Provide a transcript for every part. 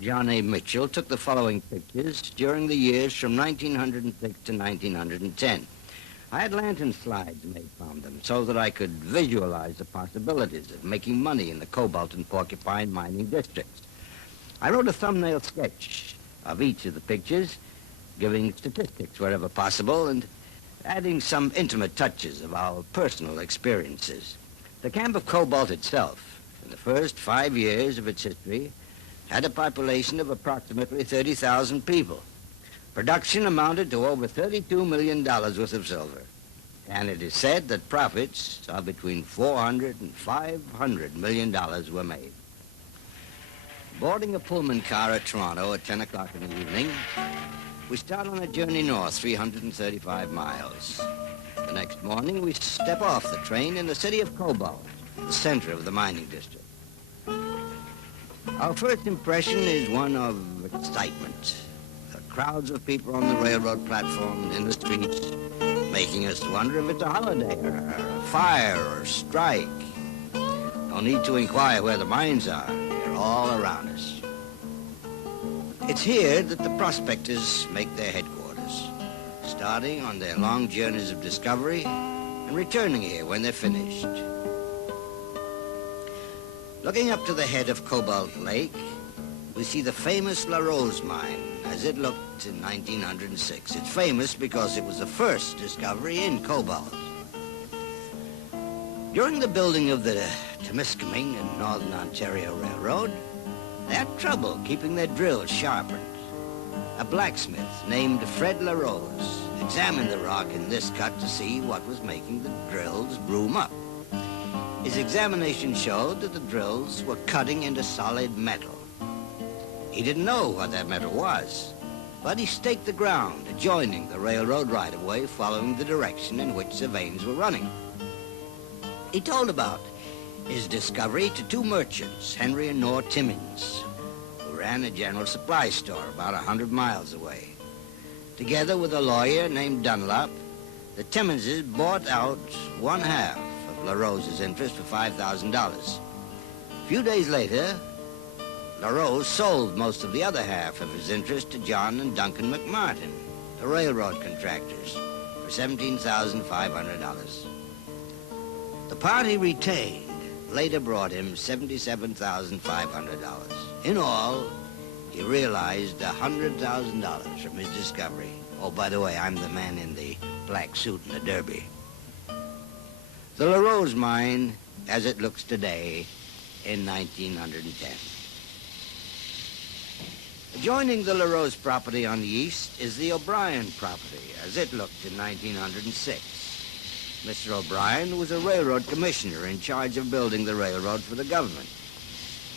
John A. Mitchell took the following pictures during the years from 1906 to 1910. I had lantern slides made from them so that I could visualize the possibilities of making money in the cobalt and porcupine mining districts. I wrote a thumbnail sketch of each of the pictures, giving statistics wherever possible and adding some intimate touches of our personal experiences. The camp of Cobalt itself, in the first 5 years of its history, had a population of approximately 30,000 people. Production amounted to over $32 million worth of silver. And it is said that profits of between $400 and $500 million were made. Boarding a Pullman car at Toronto at 10 o'clock in the evening, we start on a journey north 335 miles. The next morning, we step off the train in the city of Cobalt, the center of the mining district. Our first impression is one of excitement. Crowds of people on the railroad platform and in the streets, making us wonder if it's a holiday or a fire or a strike. No need to inquire where the mines are. They're all around us. It's here that the prospectors make their headquarters, starting on their long journeys of discovery and returning here when they're finished. Looking up to the head of Cobalt Lake, we see the famous LaRose mine as it looked in 1906. It's famous because it was the first discovery in cobalt. During the building of the Temiskaming and Northern Ontario Railroad, they had trouble keeping their drills sharpened. A blacksmith named Fred LaRose examined the rock in this cut to see what was making the drills broom up. His examination showed that the drills were cutting into solid metal. He didn't know what that metal was, but he staked the ground adjoining the railroad right-of-way following the direction in which the veins were running. He told about his discovery to two merchants, Henry and Nora Timmins, who ran a general supply store about 100 miles away. Together with a lawyer named Dunlop, the Timminses bought out one half of LaRose's interest for $5,000. A few days later, LaRose sold most of the other half of his interest to John and Duncan McMartin, the railroad contractors, for $17,500. The part he retained later brought him $77,500. In all, he realized $100,000 from his discovery. Oh, by the way, I'm the man in the black suit and the derby. The LaRose mine, as it looks today, in 1910. Adjoining the LaRose property on the east is the O'Brien property, as it looked in 1906. Mr. O'Brien was a railroad commissioner in charge of building the railroad for the government.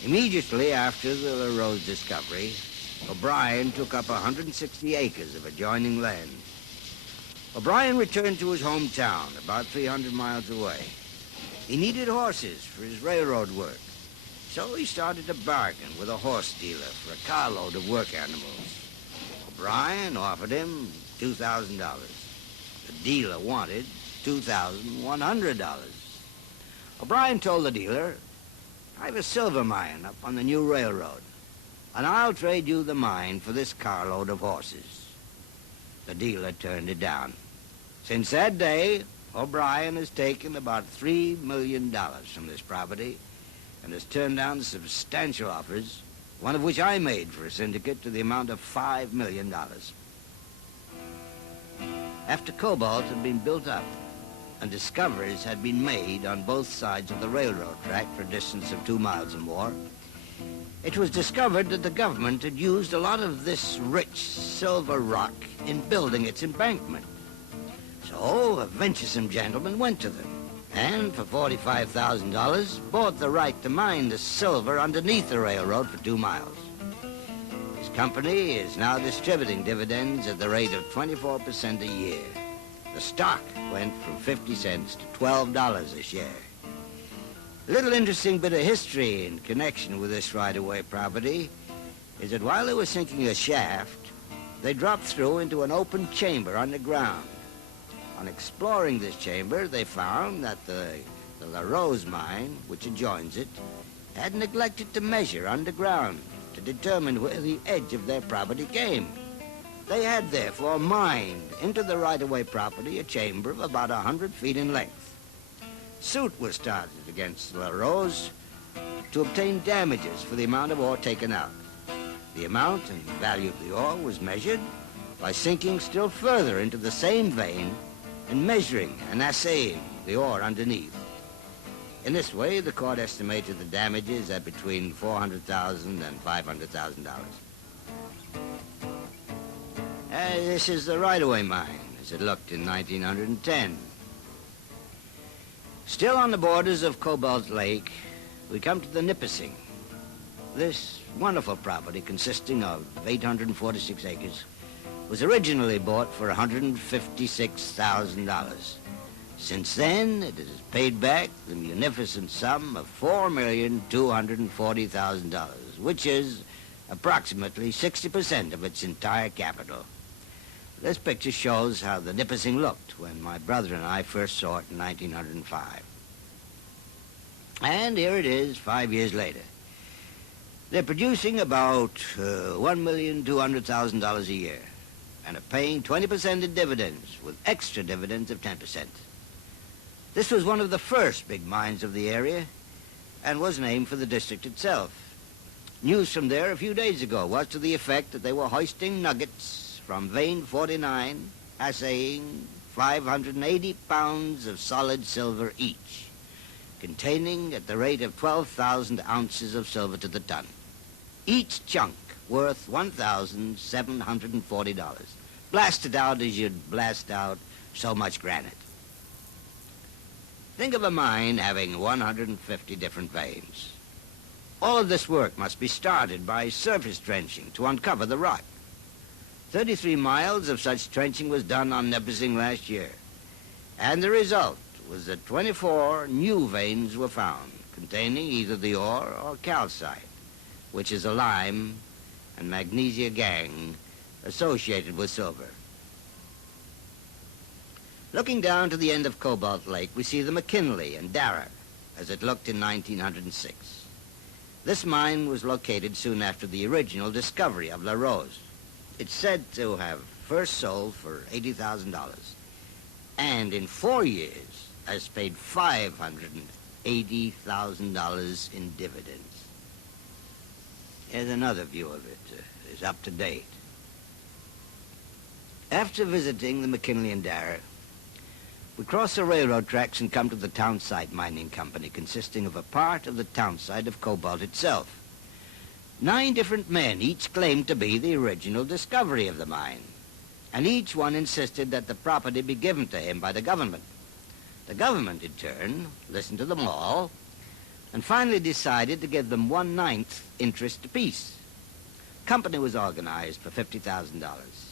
Immediately after the LaRose discovery, O'Brien took up 160 acres of adjoining land. O'Brien returned to his hometown, about 300 miles away. He needed horses for his railroad work. So he started to bargain with a horse dealer for a carload of work animals. O'Brien offered him $2,000. The dealer wanted $2,100. O'Brien told the dealer, "I have a silver mine up on the new railroad, and I'll trade you the mine for this carload of horses." The dealer turned it down. Since that day, O'Brien has taken about $3 million from this property and has turned down substantial offers, one of which I made for a syndicate to the amount of $5 million. After cobalt had been built up and discoveries had been made on both sides of the railroad track for a distance of 2 miles or more, it was discovered that the government had used a lot of this rich silver rock in building its embankment. So a venturesome gentleman went to them and for $45,000 bought the right to mine the silver underneath the railroad for 2 miles. His company is now distributing dividends at the rate of 24% a year. The stock went from 50 cents to $12 a share. A little interesting bit of history in connection with this right-of-way property is that while they were sinking a shaft, they dropped through into an open chamber underground. On exploring this chamber, they found that the LaRose mine, which adjoins it, had neglected to measure underground. to determine where the edge of their property came. They had therefore mined into the right-of-way property a chamber of about 100 feet in length. Suit was started against LaRose to obtain damages for the amount of ore taken out. The amount and value of the ore was measured by sinking still further into the same vein and measuring and assaying the ore underneath. In this way, the court estimated the damages at between $400,000 and $500,000. This is the right-of-way mine, as it looked in 1910. Still on the borders of Cobalt Lake, we come to the Nipissing. This wonderful property, consisting of 846 acres, was originally bought for $156,000. Since then, it has paid back the munificent sum of $4,240,000, which is approximately 60% of its entire capital. This picture shows how the Nipissing looked when my brother and I first saw it in 1905. And here it is 5 years later. They're producing about $1,200,000 a year and are paying 20% in dividends with extra dividends of 10%. This was one of the first big mines of the area and was named for the district itself. News from there a few days ago was to the effect that they were hoisting nuggets from vein 49, assaying 580 pounds of solid silver each, containing at the rate of 12,000 ounces of silver to the ton. Each chunk worth $1,740, blasted out as you'd blast out so much granite. Think of a mine having 150 different veins. All of this work must be started by surface trenching to uncover the rock. 33 miles of such trenching was done on Nipissing last year, and the result was that 24 new veins were found, containing either the ore or calcite, which is a lime and magnesia gangue associated with silver. Looking down to the end of Cobalt Lake, we see the McKinley and Darragh as it looked in 1906. This mine was located soon after the original discovery of LaRose. It's said to have first sold for $80,000, and in 4 years has paid $580,000 in dividends. Here's another view of it. It's up to date. After visiting the McKinley and Darragh, we cross the railroad tracks and come to the Townsite Mining Company, consisting of a part of the townsite of Cobalt itself. 9 different men each claimed to be the original discovery of the mine, and each one insisted that the property be given to him by the government. The government, in turn, listened to them all and finally decided to give them 1/9 interest apiece. Company was organized for $50,000.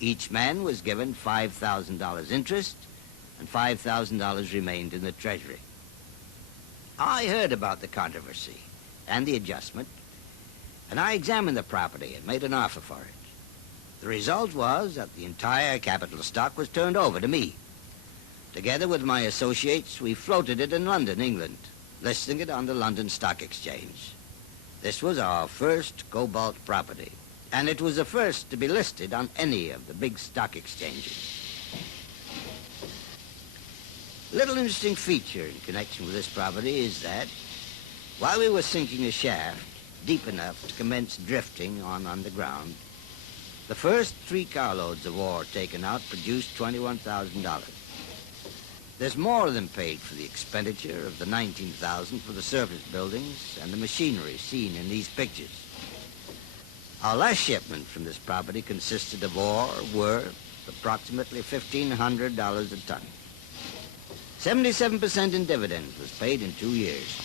Each man was given $5,000 interest, and $5,000 remained in the treasury. I heard about the controversy and the adjustment, and I examined the property and made an offer for it. The result was that the entire capital stock was turned over to me. Together with my associates, we floated it in London, England, listing it on the London Stock Exchange. This was our first cobalt property, and it was the first to be listed on any of the big stock exchanges. A little interesting feature in connection with this property is that while we were sinking a shaft deep enough to commence drifting on underground, the first 3 carloads of ore taken out produced $21,000. There's more than paid for the expenditure of the $19,000 for the surface buildings and the machinery seen in these pictures. Our last shipment from this property consisted of ore worth approximately $1,500 a ton. 77% in dividends was paid in 2 years.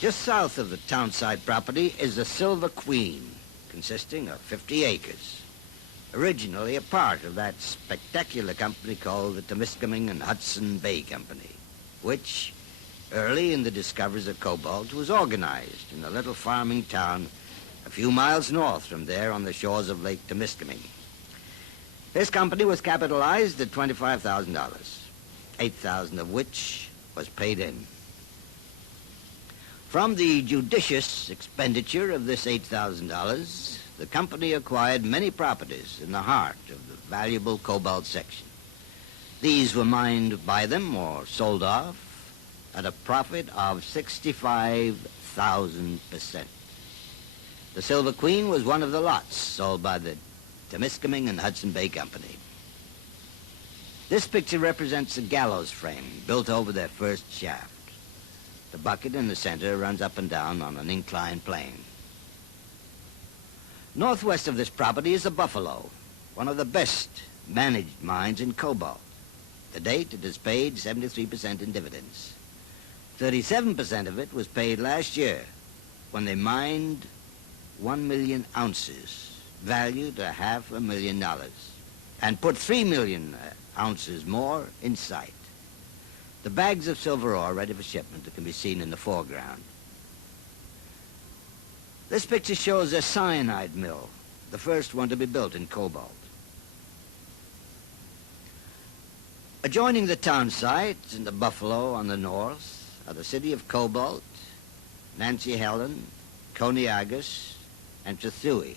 Just south of the townside property is the Silver Queen, consisting of 50 acres. Originally a part of that spectacular company called the Temiskaming and Hudson Bay Company, which, early in the discoveries of cobalt, was organized in a little farming town a few miles north from there on the shores of Lake Temiskaming. This company was capitalized at $25,000, $8,000 of which was paid in. From the judicious expenditure of this $8,000, the company acquired many properties in the heart of the valuable cobalt section. These were mined by them or sold off at a profit of 65,000%. The Silver Queen was one of the lots sold by the Temiskaming and Hudson Bay Company. This picture represents a gallows frame built over their first shaft. The bucket in the center runs up and down on an inclined plane. Northwest of this property is the Buffalo, one of the best managed mines in cobalt. To date, it has paid 73% in dividends. 37% of it was paid last year when they mined 1 million ounces, valued at $500,000, and put 3 million ounces more in sight. The bags of silver ore ready for shipment can be seen in the foreground. This picture shows a cyanide mill, the first one to be built in cobalt. Adjoining the town site in the Buffalo on the north are the city of Cobalt, Nancy Helen, Koniagas, and Trethewey.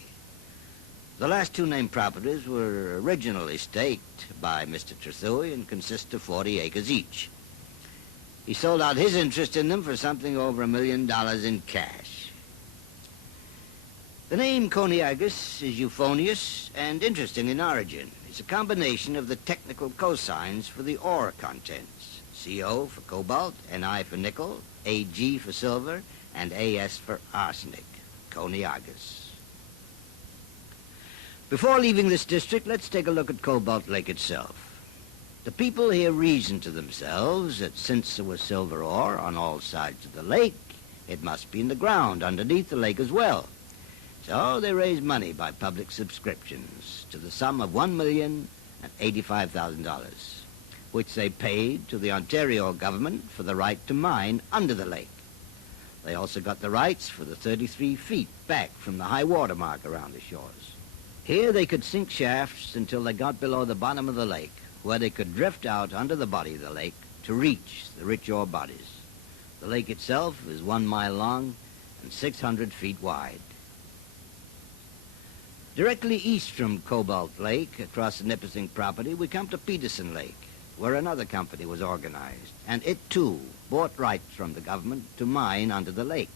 The last two named properties were originally staked by Mr. Trethewey and consist of 40 acres each. He sold out his interest in them for something over $1 million in cash. The name Koniagas is euphonious and interesting in origin. It's a combination of the technical cosigns for the ore contents. CO for cobalt, Ni for nickel, Ag for silver, and As for arsenic. Koniagas. Before leaving this district, let's take a look at Cobalt Lake itself. The people here reasoned to themselves that since there was silver ore on all sides of the lake, it must be in the ground underneath the lake as well. So they raised money by public subscriptions to the sum of $1,085,000, which they paid to the Ontario government for the right to mine under the lake. They also got the rights for the 33 feet back from the high water mark around the shores. Here they could sink shafts until they got below the bottom of the lake, where they could drift out under the body of the lake to reach the rich ore bodies. The lake itself is 1 mile long and 600 feet wide. Directly east from Cobalt Lake, across the Nipissing property, we come to Peterson Lake, where another company was organized, and it too bought rights from the government to mine under the lake.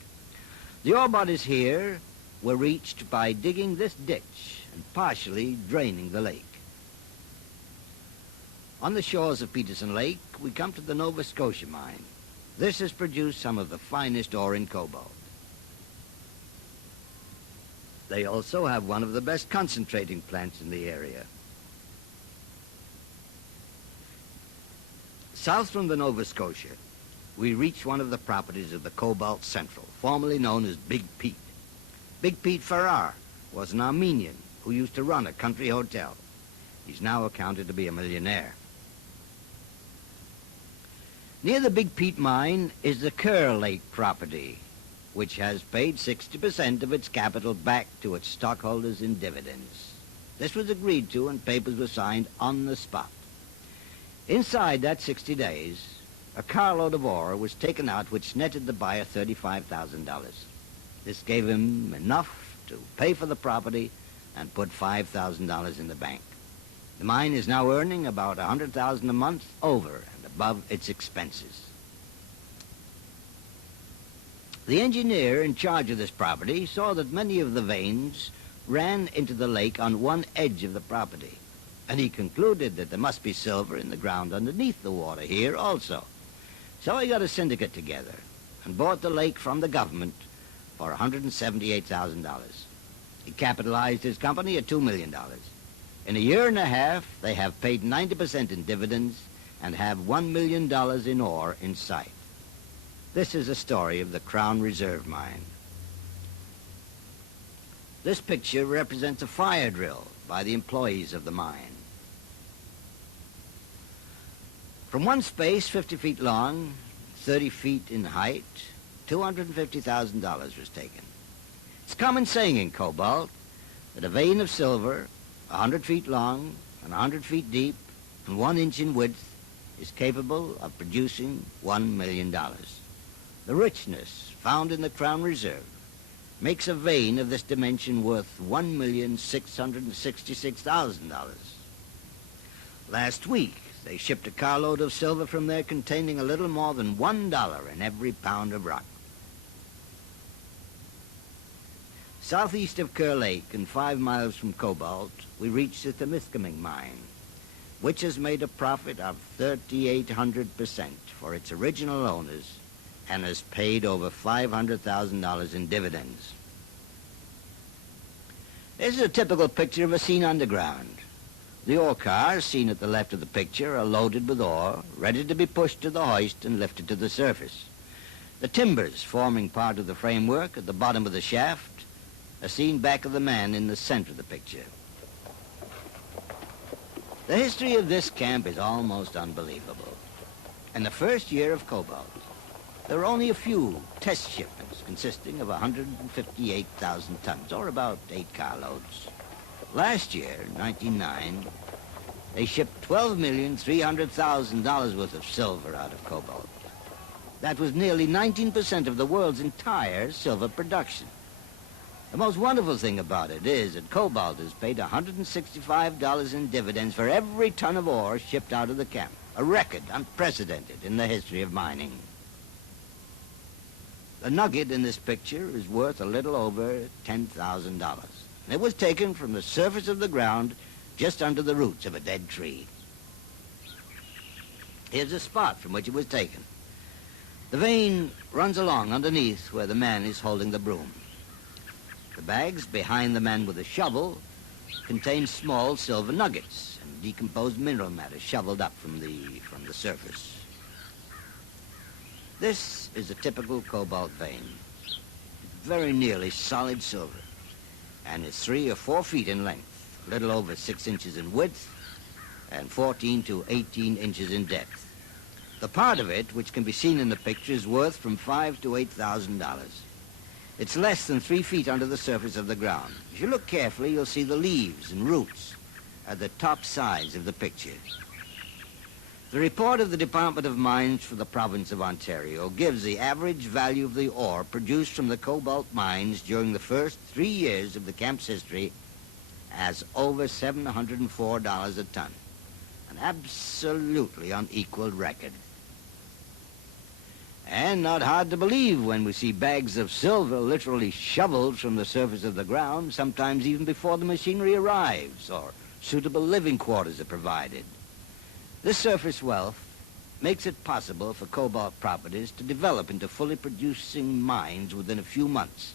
The ore bodies here were reached by digging this ditch and partially draining the lake. On the shores of Peterson Lake, we come to the Nova Scotia mine. This has produced some of the finest ore in cobalt. They also have one of the best concentrating plants in the area. South from the Nova Scotia, we reach one of the properties of the Cobalt Central, formerly known as Big Pete. Big Pete Farrar was an Armenian who used to run a country hotel. He's now accounted to be a millionaire. Near the Big Pete mine is the Kerr Lake property, which has paid 60% of its capital back to its stockholders in dividends. This was agreed to and papers were signed on the spot. Inside that 60 days, a carload of ore was taken out which netted the buyer $35,000. This gave him enough to pay for the property and put $5,000 in the bank. The mine is now earning about $100,000 a month over and above its expenses. The engineer in charge of this property saw that many of the veins ran into the lake on one edge of the property, and he concluded that there must be silver in the ground underneath the water here also. So he got a syndicate together and bought the lake from the government for $178,000. He capitalized his company at $2 million. In a year and a half, they have paid 90% in dividends and have $1 million in ore in sight. This is a story of the Crown Reserve Mine. This picture represents a fire drill by the employees of the mine. From one space, 50 feet long, 30 feet in height, $250,000 was taken. It's common saying in cobalt that a vein of silver, 100 feet long and 100 feet deep and 1 inch in width, is capable of producing $1 million. The richness found in the Crown Reserve, makes a vein of this dimension worth $1,666,000. Last week, they shipped a carload of silver from there containing a little more than $1 in every pound of rock. Southeast of Kerr Lake and 5 miles from Cobalt, we reached the Temiskaming mine, which has made a profit of 3,800% for its original owners and has paid over $500,000 in dividends. This is a typical picture of a scene underground. The ore cars, seen at the left of the picture, are loaded with ore, ready to be pushed to the hoist and lifted to the surface. The timbers forming part of the framework at the bottom of the shaft are seen back of the man in the center of the picture. The history of this camp is almost unbelievable. In the first year of Cobalt, there were only a few test shipments consisting of 158,000 tons, or about 8 carloads. Last year, 1909, they shipped $12,300,000 worth of silver out of Cobalt. That was nearly 19% of the world's entire silver production. The most wonderful thing about it is that Cobalt has paid $165 in dividends for every ton of ore shipped out of the camp, a record unprecedented in the history of mining. The nugget in this picture is worth a little over $10,000. It was taken from the surface of the ground just under the roots of a dead tree. Here's the spot from which it was taken. The vein runs along underneath where the man is holding the broom. The bags behind the man with the shovel contain small silver nuggets and decomposed mineral matter shoveled up from the surface. This is a typical cobalt vein. It's very nearly solid silver, and it's 3 or 4 feet in length, a little over 6 inches in width, and 14 to 18 inches in depth. The part of it, which can be seen in the picture, is worth from $5,000 to $8,000. It's less than 3 feet under the surface of the ground. If you look carefully, you'll see the leaves and roots at the top sides of the picture. The report of the Department of Mines for the province of Ontario gives the average value of the ore produced from the cobalt mines during the first 3 years of the camp's history as over $704 a ton, an absolutely unequaled record. And not hard to believe when we see bags of silver literally shoveled from the surface of the ground, sometimes even before the machinery arrives or suitable living quarters are provided. This surface wealth makes it possible for cobalt properties to develop into fully producing mines within a few months,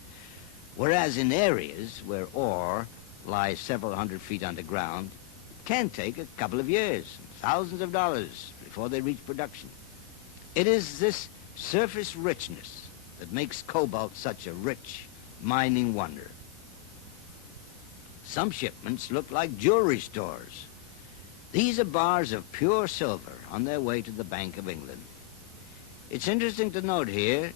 whereas in areas where ore lies several hundred feet underground, it can take a couple of years, thousands of dollars before they reach production. It is this surface richness that makes cobalt such a rich mining wonder. Some shipments look like jewelry stores. These are bars of pure silver on their way to the Bank of England. It's interesting to note here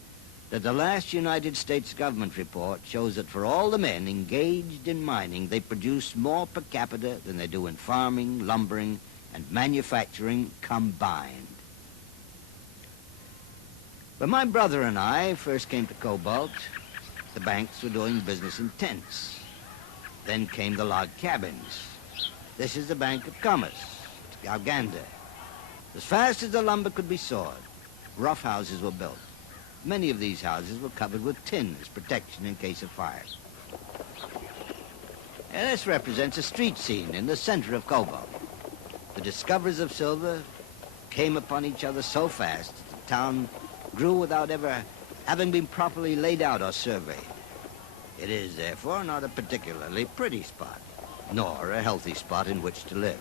that the last United States government report shows that for all the men engaged in mining, they produce more per capita than they do in farming, lumbering, and manufacturing combined. When my brother and I first came to Cobalt, the banks were doing business in tents. Then came the log cabins. This is the Bank of Commerce, Galganda. As fast as the lumber could be sawed, rough houses were built. Many of these houses were covered with tin as protection in case of fire. And this represents a street scene in the center of Cobalt. The discoverers of silver came upon each other so fast that the town grew without ever having been properly laid out or surveyed. It is, therefore, not a particularly pretty spot, nor a healthy spot in which to live.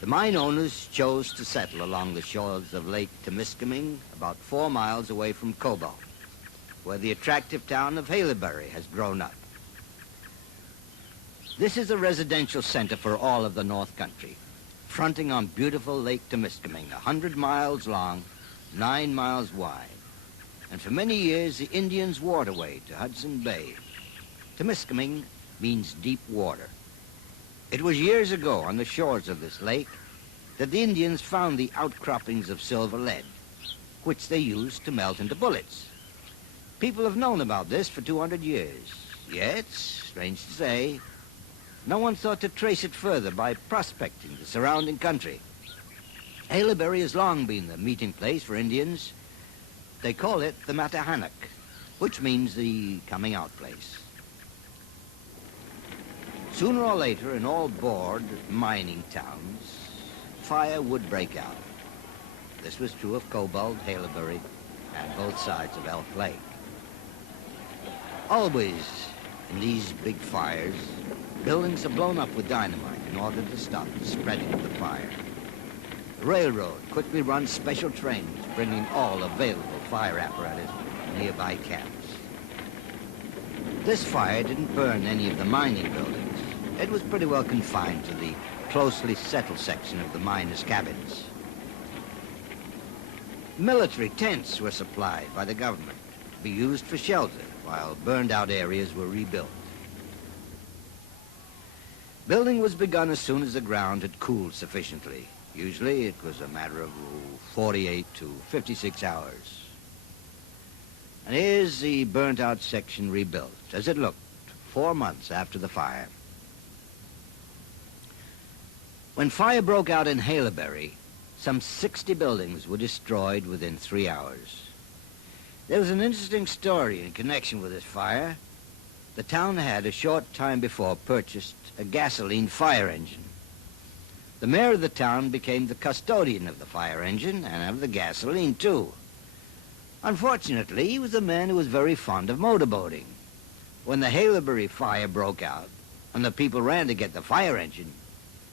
The mine owners chose to settle along the shores of Lake Temiskaming, about 4 miles away from Cobalt, where the attractive town of Haileybury has grown up. This is a residential center for all of the North Country, fronting on beautiful Lake Temiskaming, 100 miles long, 9 miles wide, and for many years the Indians' waterway to Hudson Bay. Temiskaming means deep water. It was years ago on the shores of this lake that the Indians found the outcroppings of silver lead, which they used to melt into bullets People have known about this for 200 years. Yet, strange to say, no one thought to trace it further by prospecting the surrounding country. Haileybury has long been the meeting place for Indians. They call it the Matahannock, which means the coming out place. Sooner or later, in all bored mining towns, fire would break out. This was true of Cobalt, Haileybury, and both sides of Elk Lake. Always, in these big fires, buildings are blown up with dynamite in order to stop the spreading of the fire. The railroad quickly runs special trains bringing all available fire apparatus to nearby camps. This fire didn't burn any of the mining buildings. It was pretty well confined to the closely settled section of the miners' cabins. Military tents were supplied by the government to be used for shelter while burned-out areas were rebuilt. Building was begun as soon as the ground had cooled sufficiently. Usually it was a matter of 48 to 56 hours. And here's the burnt-out section rebuilt, as it looked 4 months after the fire. When fire broke out in Haileybury, some 60 buildings were destroyed within 3 hours. There was an interesting story in connection with this fire. The town had, a short time before, purchased a gasoline fire engine. The mayor of the town became the custodian of the fire engine and of the gasoline, too. Unfortunately, he was a man who was very fond of motorboating. When the Haileybury fire broke out and the people ran to get the fire engine,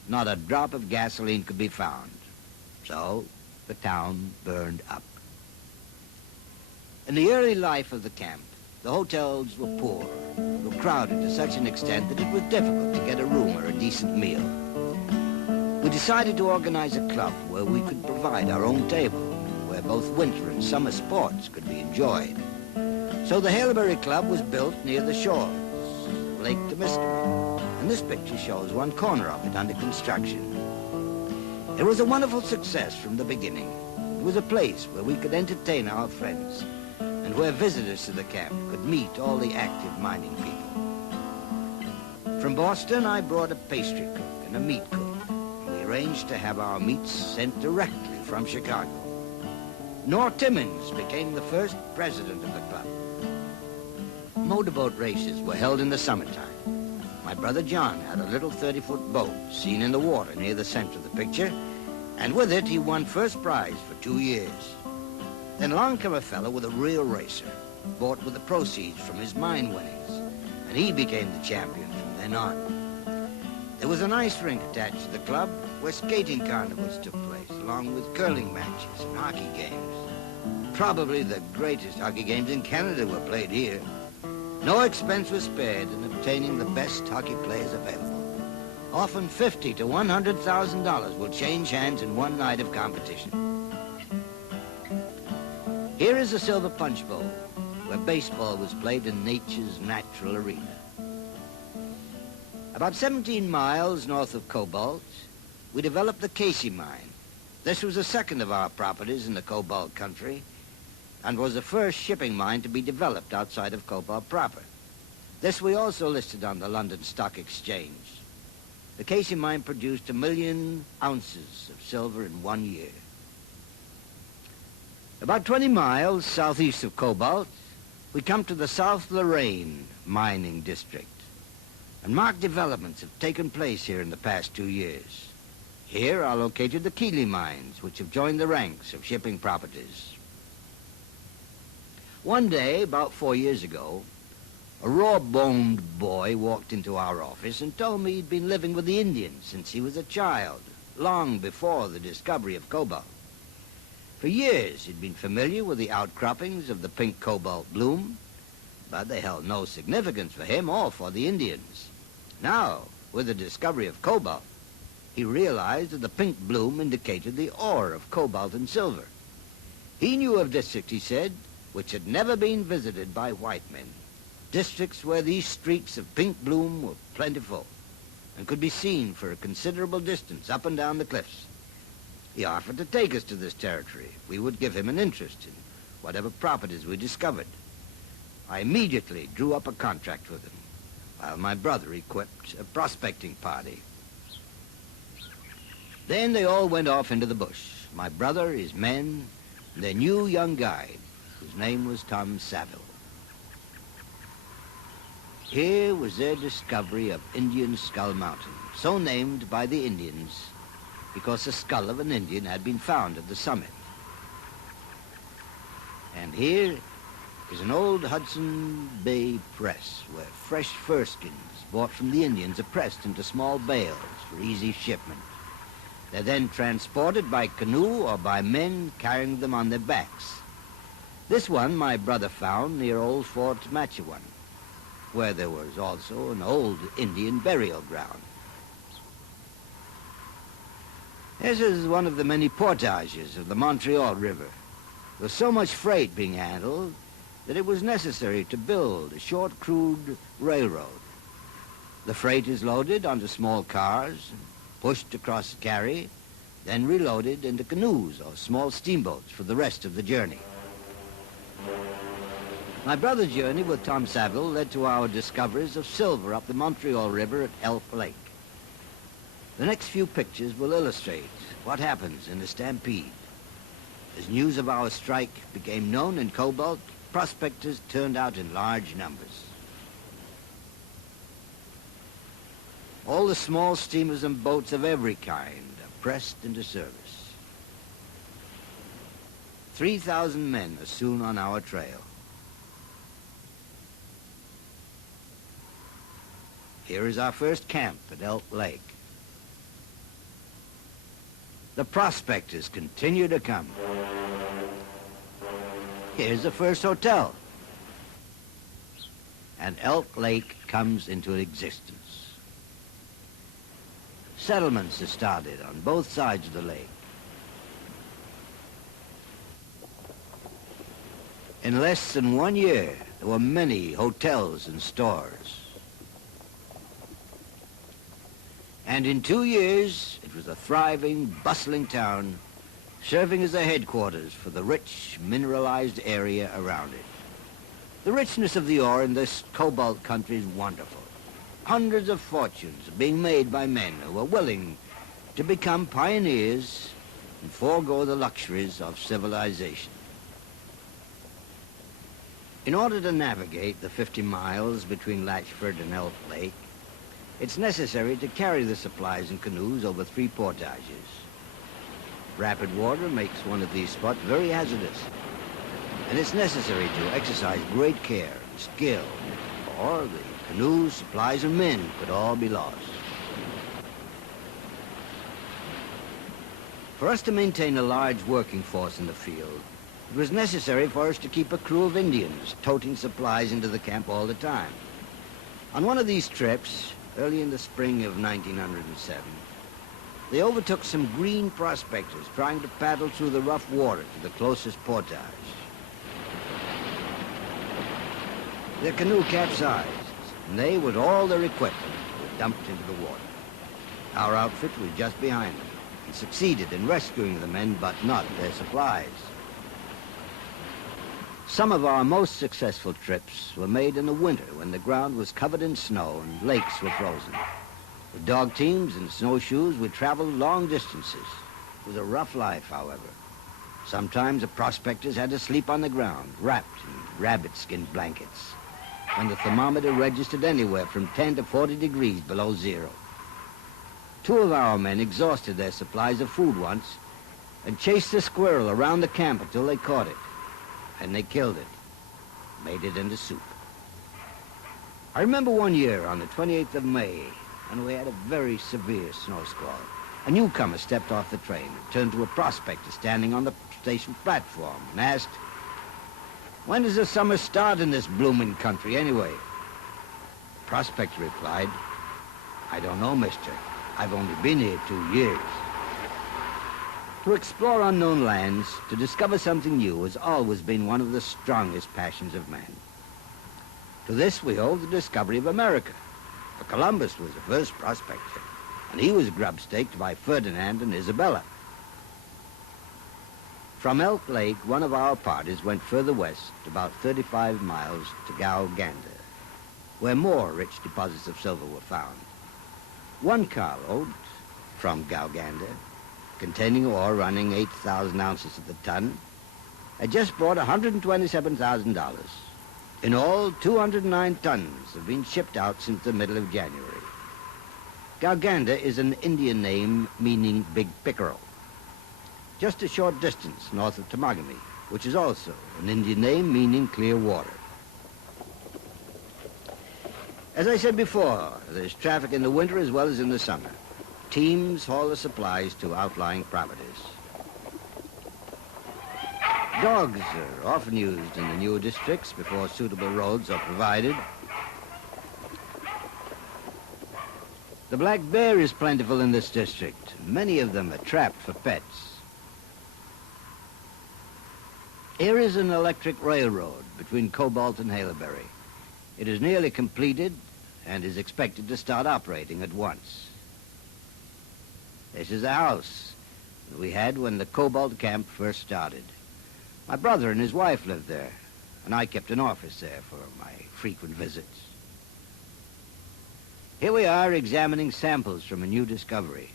not a drop of gasoline could be found. So the town burned up. In the early life of the camp, the hotels were poor, were crowded to such an extent that it was difficult to get a room or a decent meal. We decided to organize a club where we could provide our own table, where both winter and summer sports could be enjoyed. So the Haileybury Club was built near the shores, Lake Temiskaming, and this picture shows one corner of it under construction. It was a wonderful success from the beginning. It was a place where we could entertain our friends and where visitors to the camp could meet all the active mining people. From Boston, I brought a pastry cook and a meat cook. We arranged to have our meats sent directly from Chicago. Norr Timmons became the first president of the club. Motorboat races were held in the summertime. My brother John had a little 30-foot boat seen in the water near the center of the picture, and with it he won first prize for 2 years. Then along came a fellow with a real racer, bought with the proceeds from his mine winnings, and he became the champion from then on. There was an ice rink attached to the club where skating carnivals took place, along with curling matches and hockey games. Probably the greatest hockey games in Canada were played here. No expense was spared in obtaining the best hockey players available. Often $50,000 to $100,000 will change hands in one night of competition. Here is the Silver Punch Bowl, where baseball was played in nature's natural arena. About 17 miles north of Cobalt, we developed the Casey Mine. This was the second of our properties in the Cobalt country and was the first shipping mine to be developed outside of Cobalt proper. This we also listed on the London Stock Exchange. The Casey Mine produced 1 million ounces of silver in 1 year. About 20 miles southeast of Cobalt, we come to the South Lorraine mining district. And marked developments have taken place here in the past 2 years. Here are located the Keeley mines, which have joined the ranks of shipping properties. One day, about 4 years ago, a raw-boned boy walked into our office and told me he'd been living with the Indians since he was a child, long before the discovery of cobalt. For years, he'd been familiar with the outcroppings of the pink cobalt bloom, but they held no significance for him or for the Indians. Now, with the discovery of cobalt, he realized that the pink bloom indicated the ore of cobalt and silver. He knew of districts, he said, which had never been visited by white men, districts where these streaks of pink bloom were plentiful and could be seen for a considerable distance up and down the cliffs. He offered to take us to this territory if we would give him an interest in whatever properties we discovered. I immediately drew up a contract with him, while my brother equipped a prospecting party. Then they all went off into the bush. My brother, his men, and their new young guide, whose name was Tom Saville. Here was their discovery of Indian Skull Mountain, so named by the Indians because the skull of an Indian had been found at the summit. And here is an old Hudson Bay press where fresh fur skins bought from the Indians are pressed into small bales for easy shipment. They're then transported by canoe or by men carrying them on their backs. This one my brother found near old Fort Matchewan, where there was also an old Indian burial ground. This is one of the many portages of the Montreal River. There was so much freight being handled that it was necessary to build a short crude railroad. The freight is loaded onto small cars, pushed across the carry, then reloaded into canoes or small steamboats for the rest of the journey. My brother's journey with Tom Saville led to our discoveries of silver up the Montreal River at Elk Lake. The next few pictures will illustrate what happens in a stampede. As news of our strike became known in Cobalt, prospectors turned out in large numbers. All the small steamers and boats of every kind are pressed into service. 3,000 men are soon on our trail. Here is our first camp at Elk Lake. The prospectors continue to come. Here's the first hotel. And Elk Lake comes into existence. Settlements are started on both sides of the lake. In less than 1 year, there were many hotels and stores. And in 2 years, it was a thriving, bustling town, serving as a headquarters for the rich, mineralized area around it. The richness of the ore in this cobalt country is wonderful. Hundreds of fortunes are being made by men who are willing to become pioneers and forego the luxuries of civilization. In order to navigate the 50 miles between Latchford and Elk Lake, it's necessary to carry the supplies in canoes over 3 portages. Rapid water makes one of these spots very hazardous, and it's necessary to exercise great care and skill, or the canoes, supplies, and men could all be lost. For us to maintain a large working force in the field, it was necessary for us to keep a crew of Indians toting supplies into the camp all the time. On one of these trips, early in the spring of 1907, they overtook some green prospectors trying to paddle through the rough water to the closest portage. Their canoe capsized, and they, with all their equipment, were dumped into the water. Our outfit was just behind them and succeeded in rescuing the men, but not their supplies. Some of our most successful trips were made in the winter when the ground was covered in snow and lakes were frozen. With dog teams and snowshoes, we traveled long distances. It was a rough life, however. Sometimes the prospectors had to sleep on the ground, wrapped in rabbit-skin blankets, when the thermometer registered anywhere from 10 to 40 degrees below zero. 2 of our men exhausted their supplies of food once and chased a squirrel around the camp until they caught it. And they killed it, made it into soup. I remember one year on the 28th of May, and we had a very severe snow squall. A newcomer stepped off the train and turned to a prospector standing on the station platform and asked, "When does the summer start in this blooming country anyway?" The prospector replied, "I don't know, mister. I've only been here 2 years." To explore unknown lands, to discover something new, has always been one of the strongest passions of man. To this we owe the discovery of America. For Columbus was the first prospector, and he was grub-staked by Ferdinand and Isabella. From Elk Lake, one of our parties went further west, about 35 miles to Gauganda, where more rich deposits of silver were found. One carload from Gauganda, containing ore running 8,000 ounces at the ton, had just brought $127,000. In all, 209 tons have been shipped out since the middle of January. Gauganda is an Indian name meaning big pickerel, just a short distance north of Temagami, which is also an Indian name meaning clear water. As I said before, there's traffic in the winter as well as in the summer. Teams haul the supplies to outlying properties. Dogs are often used in the newer districts before suitable roads are provided. The black bear is plentiful in this district. Many of them are trapped for pets. Here is an electric railroad between Cobalt and Haileybury. It is nearly completed and is expected to start operating at once. This is a house that we had when the Cobalt camp first started. My brother and his wife lived there, and I kept an office there for my frequent visits. Here we are examining samples from a new discovery.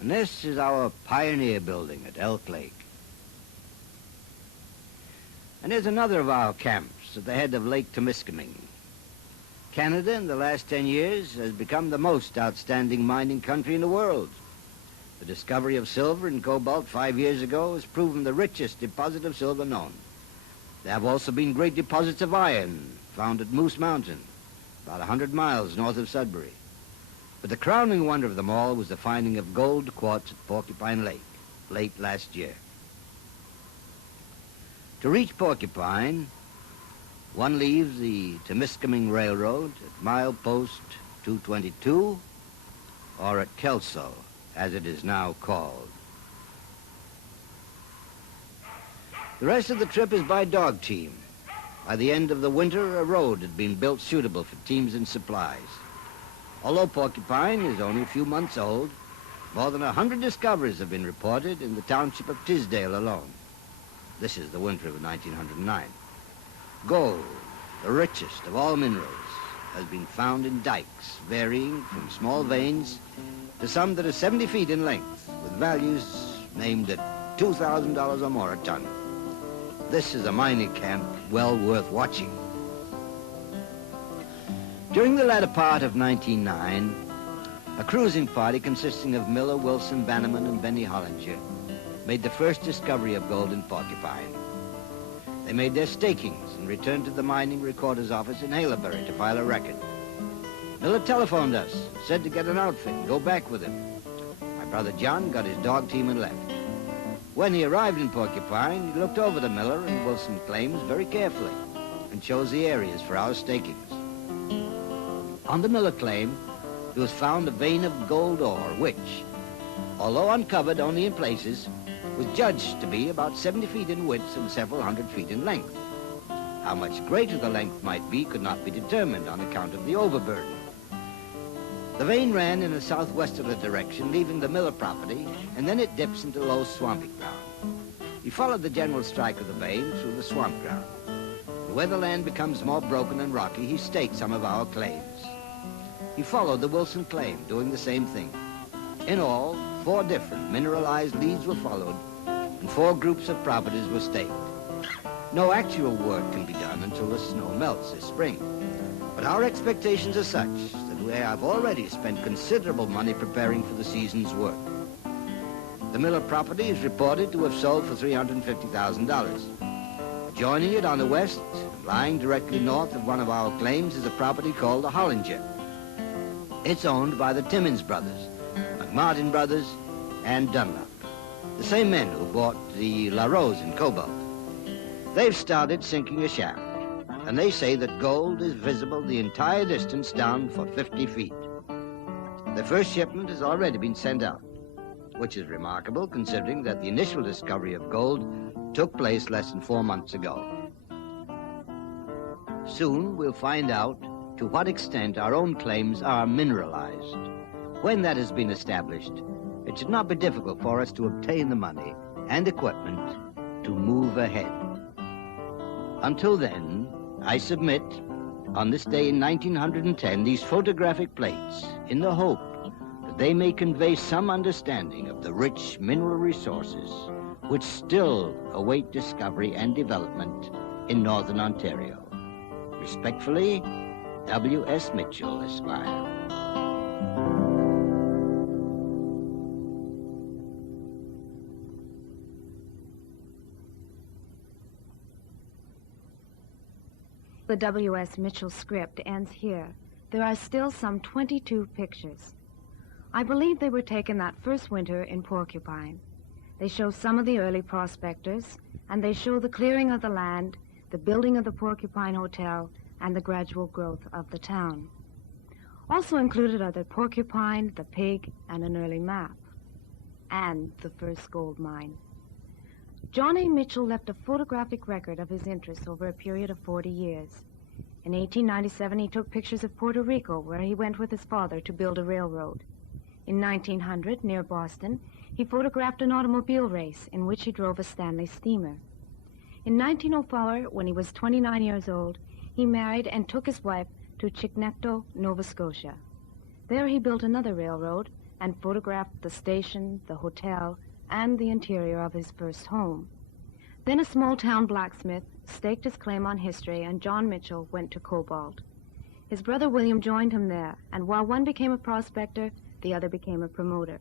And this is our pioneer building at Elk Lake. And there's another of our camps at the head of Lake Temiskaming. Canada, in the last 10 years, has become the most outstanding mining country in the world. The discovery of silver and cobalt 5 years ago has proven the richest deposit of silver known. There have also been great deposits of iron found at Moose Mountain, about 100 miles north of Sudbury. But the crowning wonder of them all was the finding of gold quartz at Porcupine Lake late last year. To reach Porcupine, one leaves the Temiskaming Railroad at milepost 222 or at Kelso, as it is now called. The rest of the trip is by dog team. By the end of the winter, a road had been built suitable for teams and supplies. Although Porcupine is only a few months old, more than 100 discoveries have been reported in the township of Tisdale alone. This is the winter of 1909. Gold, the richest of all minerals, has been found in dikes, varying from small veins to some that are 70 feet in length, with values named at $2,000 or more a ton. This is a mining camp well worth watching. During the latter part of 1909, a cruising party consisting of Miller, Wilson, Bannerman, and Benny Hollinger made the first discovery of gold in Porcupine. They made their stakings and returned to the mining recorder's office in Haileybury to file a record. Miller telephoned us, said to get an outfit and go back with him. My brother John got his dog team and left. When he arrived in Porcupine, he looked over the Miller and Wilson claims very carefully and chose the areas for our stakings. On the Miller claim, there was found a vein of gold ore which, although uncovered only in places, was judged to be about 70 feet in width and several hundred feet in length. How much greater the length might be could not be determined on account of the overburden. The vein ran in a southwesterly direction, leaving the Miller property, and then it dips into low swampy ground. He followed the general strike of the vein through the swamp ground. Where the land becomes more broken and rocky, he staked some of our claims. He followed the Wilson claim, doing the same thing. In all, 4 different mineralized leads were followed, and 4 groups of properties were staked. No actual work can be done until the snow melts this spring. But our expectations are such that we have already spent considerable money preparing for the season's work. The Miller property is reported to have sold for $350,000. Joining it on the west, lying directly north of one of our claims, is a property called the Hollinger. It's owned by the Timmins brothers, McMartin brothers, and Dunlop, the same men who bought the La Rose in Cobalt. They've started sinking a shaft, and they say that gold is visible the entire distance down for 50 feet. The first shipment has already been sent out, which is remarkable considering that the initial discovery of gold took place less than 4 months ago. Soon we'll find out to what extent our own claims are mineralized. When that has been established, it should not be difficult for us to obtain the money and equipment to move ahead. Until then, I submit, on this day in 1910, these photographic plates in the hope that they may convey some understanding of the rich mineral resources which still await discovery and development in Northern Ontario. Respectfully, W.S. Mitchell, Esquire. The W.S. Mitchell script ends here. There are still some 22 pictures. I believe they were taken that first winter in Porcupine. They show some of the early prospectors, and they show the clearing of the land, the building of the Porcupine Hotel, and the gradual growth of the town. Also included are the porcupine, the pig, and an early map, and the first gold mine. John A. Mitchell left a photographic record of his interests over a period of 40 years. In 1897, he took pictures of Puerto Rico, where he went with his father to build a railroad. In 1900, near Boston, he photographed an automobile race in which he drove a Stanley steamer. In 1904, when he was 29 years old, he married and took his wife to Chignecto, Nova Scotia. There he built another railroad and photographed the station, the hotel, and the interior of his first home. Then a small-town blacksmith staked his claim on history, and John Mitchell went to Cobalt. His brother William joined him there, and while one became a prospector, the other became a promoter.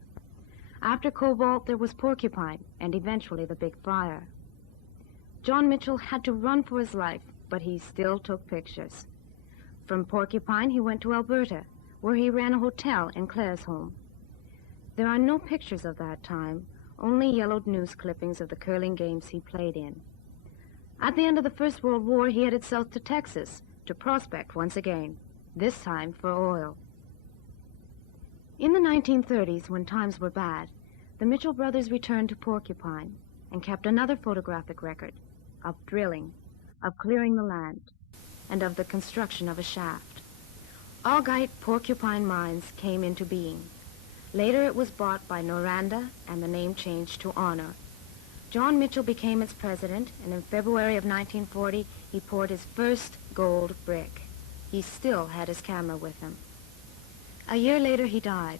After Cobalt, there was Porcupine, and eventually the Big Fire. John Mitchell had to run for his life, but he still took pictures. From Porcupine, he went to Alberta, where he ran a hotel in Claresholm. There are no pictures of that time, only yellowed news clippings of the curling games he played in. At the end of the First World War, he headed south to Texas to prospect once again, this time for oil. In the 1930s, when times were bad, the Mitchell brothers returned to Porcupine and kept another photographic record of drilling, of clearing the land, and of the construction of a shaft. Augite Porcupine Mines came into being. Later it was bought by Noranda and the name changed to Honor. John Mitchell became its president, and in February of 1940 he poured his first gold brick. He still had his camera with him. A year later he died,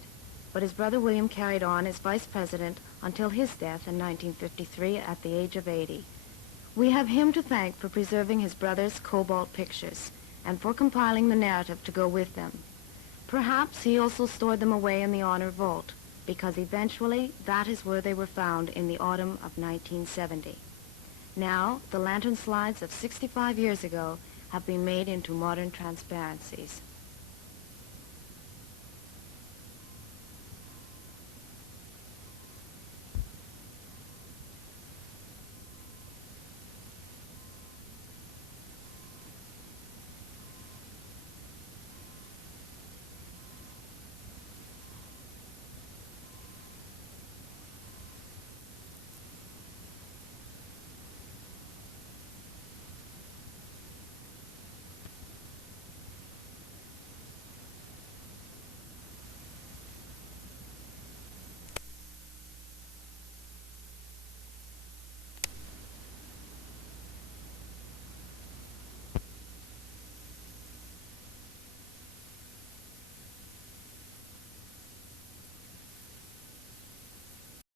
but his brother William carried on as vice president until his death in 1953 at the age of 80. We have him to thank for preserving his brother's Cobalt pictures and for compiling the narrative to go with them. Perhaps he also stored them away in the Honor Vault, because eventually that is where they were found in the autumn of 1970. Now, the lantern slides of 65 years ago have been made into modern transparencies.